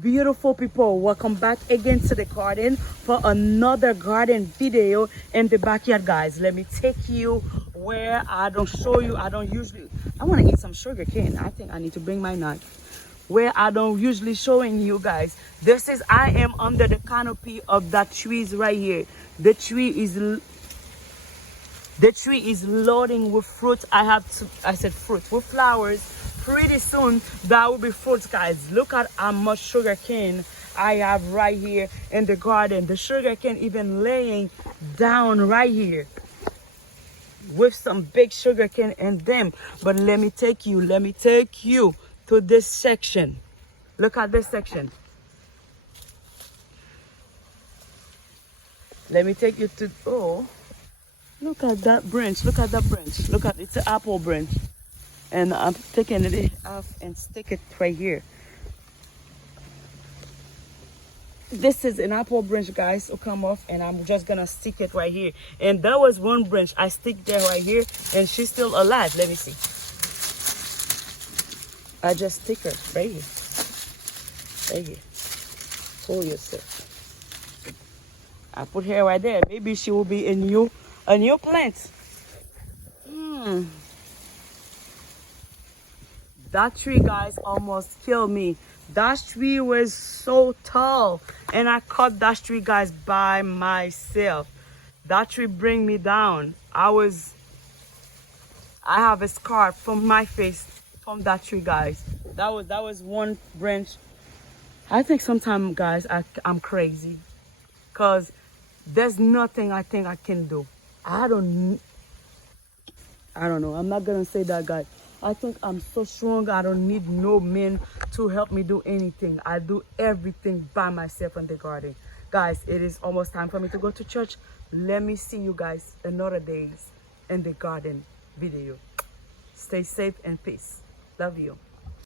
Beautiful people, welcome back again to the garden for another garden video in the backyard. Guys, let me take you where I don't show you. I don't usually, I want to eat some sugar cane. I think I need to bring my knife where I don't usually showing you guys. This is, I am under the canopy of that trees right here. The tree is loading with fruit. I said fruit, with flowers. Pretty soon that will be fruits, guys. Look at how much sugar cane I have right here in the garden. The sugar cane even laying down right here with some big sugar cane in them. But let me take you to this section. Look at this section. Let me take you to, oh, look at that branch. Look at that branch. Look at, it's an apple branch. And I'm taking it off and stick it right here. This is an apple branch, guys, will come off, and I'm just gonna stick it right here. And there was one branch I stick there right here, and she's still alive. Let me see. I just stick her right here. Right here. Pull yourself. I put her right there. Maybe she will be a new plant. That tree, guys, almost killed me. That tree was so tall, and I cut that tree, guys, by myself. That tree bring me down. I have a scar from my face from that tree, guys. That was one branch. I think sometimes, guys, I'm crazy, cause there's nothing I think I can do. I don't know. I'm not gonna say that, guys. I think I'm so strong. I don't need no men to help me do anything. I do everything by myself in the garden. Guys, it is almost time for me to go to church. Let me see you guys another days in the garden video. Stay safe and peace. Love you.